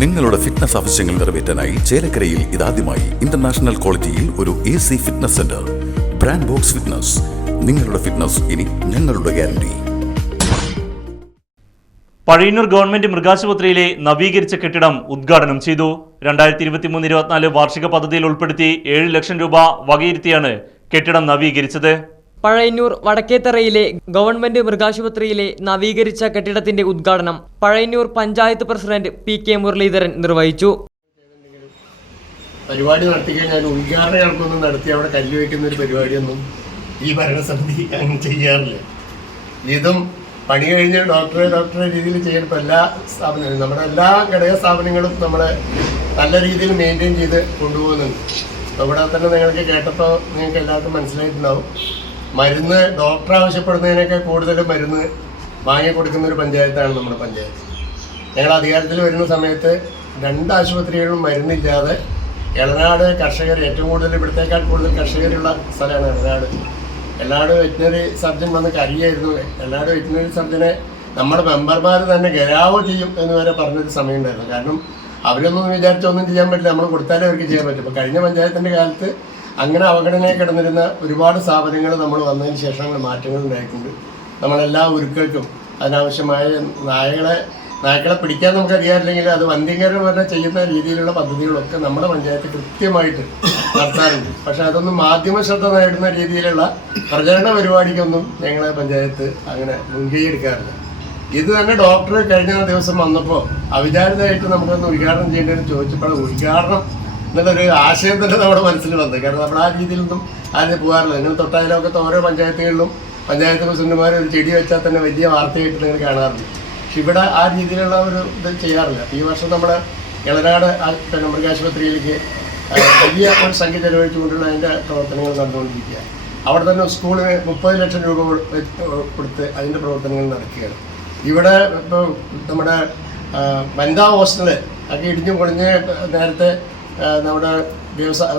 നിങ്ങളുടെ ഫിറ്റ്നസ് ആവശ്യങ്ങൾ നിറവേറ്റാനായി ചേലക്കരയിൽ ഇതാദ്യമായി ഇന്റർനാഷണൽ ക്വാളിറ്റിയിൽ ഒരു A C fitness centre brand box fitness നിങ്ങളുടെ ഫിറ്റ്നസ് ഇനി ഞങ്ങളുടെ ഗ്യാരണ്ടി പഴയന്നൂർ ഗവൺമെന്റ് മൃഗാശുപത്രിയിലെ നവീകരിച്ച കെട്ടിടം ഉദ്ഘാടനം ചെയ്തു. രണ്ടായിരത്തി ഇരുപത്തിമൂന്ന് ഇരുപത്തിനാല് വാർഷിക പദ്ധതിയിൽ ഉൾപ്പെടുത്തി ഏഴ് ലക്ഷം രൂപ വകയിരുത്തിയാണ് കെട്ടിടം നവീകരിച്ചത്. പഴയന്നൂർ വടക്കേത്തറയിലെ ഗവൺമെന്റ് മൃഗാശുപത്രിയിലെ നവീകരിച്ച കെട്ടിടത്തിന്റെ ഉദ്ഘാടനം Pazhayannur panchayat president P K Muraleedharan നിർവഹിച്ചു. പരിപാടി നടത്തി ഉദ്ഘാടനം നടത്തി അവിടെ കല്ലുവയ്ക്കുന്ന ഒരു പരിപാടിയൊന്നും ഈ ഭരണസമിതി അങ്ങനെ ചെയ്യാറില്ല. ഇതും പണി കഴിഞ്ഞ ഡോക്ടറെ ഡോക്ടറെ രീതിയിൽ ചെയ്യുന്ന എല്ലാ സ്ഥാപനങ്ങളും നമ്മുടെ എല്ലാ ഘടക സ്ഥാപനങ്ങളും നമ്മളെ നല്ല രീതിയിൽ മെയിന്റെയിൻ ചെയ്ത് കൊണ്ടുപോകുന്നുണ്ട്. അവിടെ തന്നെ നിങ്ങൾക്ക് കേട്ടപ്പോൾ നിങ്ങൾക്ക് എല്ലാവർക്കും മനസ്സിലായിട്ടുണ്ടാവും. മരുന്ന് ഡോക്ടർ ആവശ്യപ്പെടുന്നതിനൊക്കെ കൂടുതൽ മരുന്ന് വാങ്ങി കൊടുക്കുന്ന ഒരു പഞ്ചായത്താണ് നമ്മുടെ പഞ്ചായത്ത്. ഞങ്ങൾ അധികാരത്തിൽ വരുന്ന സമയത്ത് രണ്ട് ആശുപത്രികളും മരുന്നില്ലാതെ എളനാട് കർഷകർ ഏറ്റവും കൂടുതൽ ഇവിടത്തേക്കാൾ കൂടുതൽ കർഷകരുള്ള സ്ഥലമാണ് എളനാട്. എളനാട് വെറ്റിനറി സർജൻ വന്ന് കരിയായിരുന്നു. എളനാട് വെറ്റിനറി സർജനെ നമ്മുടെ മെമ്പർമാർ തന്നെ ഗരാവോ ചെയ്യും എന്ന് വരെ പറഞ്ഞൊരു സമയമുണ്ടായിരുന്നു. കാരണം അവരൊന്നും വിചാരിച്ചൊന്നും ചെയ്യാൻ പറ്റില്ല. നമ്മൾ കൊടുത്താലേ അവർക്ക് ചെയ്യാൻ പറ്റും. അപ്പോൾ കഴിഞ്ഞ പഞ്ചായത്തിന്റെ കാലത്ത് അങ്ങനെ അവഗണനയെ കിടന്നിരുന്ന ഒരുപാട് സ്ഥാപനങ്ങൾ നമ്മൾ വന്നതിന് ശേഷം മാറ്റങ്ങൾ ഉണ്ടായിട്ടുണ്ട്. നമ്മളെല്ലാ ഉരുക്കൾക്കും അതിനാവശ്യമായ നായകളെ നായ്ക്കളെ പിടിക്കാൻ നമുക്ക് അറിയാറില്ലെങ്കിൽ അത് വന്ധ്യകരം വരെ ചെയ്യുന്ന രീതിയിലുള്ള പദ്ധതികളൊക്കെ നമ്മുടെ പഞ്ചായത്ത് കൃത്യമായിട്ട് നടത്താറുണ്ട്. പക്ഷെ അതൊന്നും മാധ്യമ ശ്രദ്ധ നേടുന്ന രീതിയിലുള്ള പ്രചരണ പരിപാടിക്കൊന്നും ഞങ്ങളെ പഞ്ചായത്ത് അങ്ങനെ മുൻകൈ എടുക്കാറില്ല ഇത് തന്നെ ഡോക്ടർ കഴിഞ്ഞ ദിവസം വന്നപ്പോൾ അവിചാരിതമായിട്ട് നമുക്കൊന്ന് ഉദ്ഘാടനം ചെയ്യേണ്ടതെന്ന് ചോദിച്ചപ്പോൾ ഉദ്ഘാടനം എന്നുള്ളൊരു ആശയം തന്നെ നമ്മുടെ മനസ്സിൽ വന്നത് കാരണം നമ്മൾ ആ രീതിയിലൊന്നും ആരും പോകാറില്ല. നിങ്ങൾ തൊട്ടായാലൊക്കെ ഓരോ പഞ്ചായത്തുകളിലും പഞ്ചായത്ത് പ്രസിഡന്റുമാർ ഒരു ചെടി വെച്ചാൽ തന്നെ വലിയ വാർത്തയായിട്ട് നിങ്ങൾ കാണാറുണ്ട്. പക്ഷെ ഇവിടെ ആ രീതിയിലുള്ള ഒരു ഇത് ചെയ്യാറില്ല. ഈ വർഷം നമ്മുടെ ഇളനാട് മൃഗാശുപത്രിയിലേക്ക് വലിയ ഒരു സംഖ്യ ചെലവഴിച്ചുകൊണ്ടുള്ള അതിന്റെ പ്രവർത്തനങ്ങൾ നടന്നുകൊണ്ടിരിക്കുക അവിടെ തന്നെ സ്കൂളിന് മുപ്പത് ലക്ഷം രൂപ കൊടുത്ത് അതിന്റെ പ്രവർത്തനങ്ങൾ നടക്കുകയാണ്. ഇവിടെ ഇപ്പോൾ നമ്മുടെ വനിതാ ഹോസ്റ്റൽ ഒക്കെ ഇടിഞ്ഞു പൊളിഞ്ഞ് നേരത്തെ നമ്മുടെ വ്യവസായ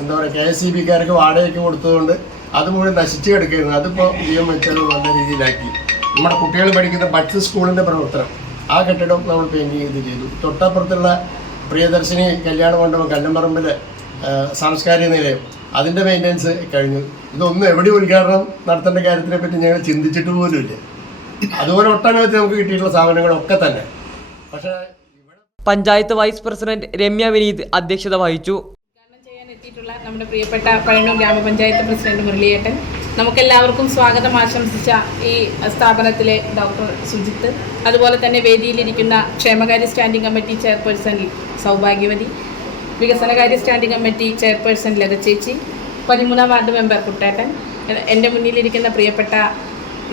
എന്താ പറയുക കെ എസ് സി ബിക്കാർക്ക് വാടകയ്ക്ക് കൊടുത്തതുകൊണ്ട് അത് മുഴുവൻ നശിച്ചു കിടക്കുകയായിരുന്നു. അതിപ്പോൾ ജീവൻ വെച്ചത് നല്ല രീതിയിലാക്കി. നമ്മുടെ കുട്ടികൾ പഠിക്കുന്ന ബഡ്സ് സ്കൂളിന്റെ പ്രവർത്തനം. ആ കെട്ടിടം നമ്മൾ പെയിന്റിങ് ചെയ്ത് ചെയ്തു. തൊട്ടപ്പുറത്തുള്ള പ്രിയദർശിനി കല്യാണ മണ്ഡപം കല്ലമ്പറമ്പിൽ സാംസ്കാരിക നിലയം. അതിന്റെ മെയിന്റനൻസ് കഴിഞ്ഞു. ഇതൊന്നും എവിടെ ഉദ്ഘാടനം നടത്തേണ്ട കാര്യത്തിനെ പറ്റി ഞങ്ങൾ ചിന്തിച്ചിട്ട് പോലുമില്ല. അതുപോലെ ഒട്ടനവധി നമുക്ക് കിട്ടിയിട്ടുള്ള സാധനങ്ങളൊക്കെ തന്നെ. പക്ഷേ പഞ്ചായത്ത് വൈസ് പ്രസിഡന്റ് രമ്യ വിനീത് അധ്യക്ഷത വഹിച്ചു. എത്തിയിട്ടുള്ള നമ്മുടെ പ്രിയപ്പെട്ട പഴയന്നൂർ ഗ്രാമപഞ്ചായത്ത് പ്രസിഡന്റ് മുരളിയേട്ടൻ. നമുക്കെല്ലാവർക്കും സ്വാഗതം ആശംസിച്ച ഈ സ്ഥാപനത്തിലെ ഡോക്ടർ സുജിത്ത്. അതുപോലെ തന്നെ വേദിയിലിരിക്കുന്ന ക്ഷേമകാര്യ സ്റ്റാൻഡിംഗ് കമ്മിറ്റി ചെയർപേഴ്സൺ സൗഭാഗ്യവതി വികസനകാര്യ സ്റ്റാൻഡിംഗ് കമ്മിറ്റി ചെയർപേഴ്സൺ ലതച്ചേച്ചി പതിമൂന്നാം വാർഡ് മെമ്പർ കുട്ടേട്ടൻ എന്റെ മുന്നിലിരിക്കുന്ന പ്രിയപ്പെട്ട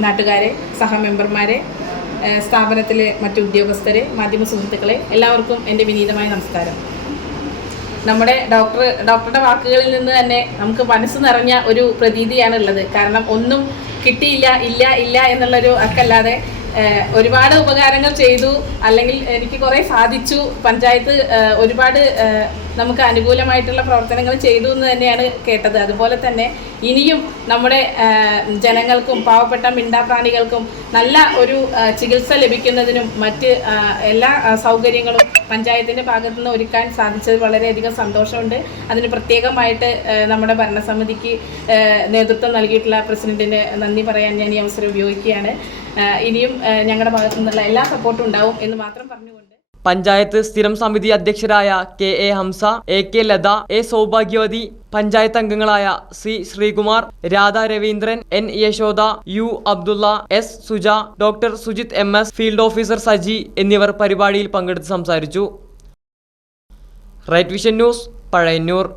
നാട്ടുകാരെ സഹമെമ്പർമാരെ സ്ഥാപനത്തിലെ മറ്റു ഉദ്യോഗസ്ഥരെ മാധ്യമ സുഹൃത്തുക്കളെ എല്ലാവർക്കും എന്റെ വിനീതമായ നമസ്കാരം. നമ്മുടെ ഡോക്ടർ ഡോക്ടറുടെ വാക്കുകളിൽ നിന്ന് തന്നെ നമുക്ക് മനസ്സ് നിറഞ്ഞ ഒരു പ്രതീതിയാണ് ഉള്ളത് കാരണം ഒന്നും കിട്ടിയില്ല ഇല്ല ഇല്ല എന്നുള്ളൊരു അക്കല്ലാതെ ഒരുപാട് ഉപകാരങ്ങൾ ചെയ്തു. അല്ലെങ്കിൽ എനിക്ക് കുറേ സാധിച്ചു. പഞ്ചായത്ത് ഒരുപാട് നമുക്ക് അനുകൂലമായിട്ടുള്ള പ്രവർത്തനങ്ങൾ ചെയ്തു എന്ന് തന്നെയാണ് കേട്ടത്. അതുപോലെ തന്നെ ഇനിയും നമ്മുടെ ജനങ്ങൾക്കും പാവപ്പെട്ട മിണ്ടാപ്രാണികൾക്കും നല്ല ഒരു ചികിത്സ ലഭിക്കുന്നതിനും മറ്റ് എല്ലാ സൗകര്യങ്ങളും പഞ്ചായത്തിന്റെ ഭാഗത്തു നിന്ന് ഒരുക്കാൻ സാധിച്ചത് വളരെയധികം സന്തോഷമുണ്ട്. അതിന് പ്രത്യേകമായിട്ട് നമ്മുടെ ഭരണസമിതിക്ക് നേതൃത്വം നൽകിയിട്ടുള്ള പ്രസിഡന്റിന് നന്ദി പറയാൻ ഞാൻ ഈ അവസരം ഉപയോഗിക്കുകയാണ്. ഇനിയും ഞങ്ങളുടെ ഭാഗത്തു നിന്നുള്ള എല്ലാ സപ്പോർട്ടും ഉണ്ടാവും എന്ന് മാത്രം പറഞ്ഞുകൊണ്ട് പഞ്ചായത്ത് സ്ഥിരം സമിതി അധ്യക്ഷരായ K A Hamsa A K Latha A Saubhagyavathi panchayat അംഗങ്ങളായ C Sreekumar Radha Raveendran N Yashoda U Abdulla S Suja doctor Sujith M S field officer Saji എന്നിവർ പരിപാടിയിൽ പങ്കെടുത്ത് സംസാരിച്ചു. Right vision news Pazhayannur.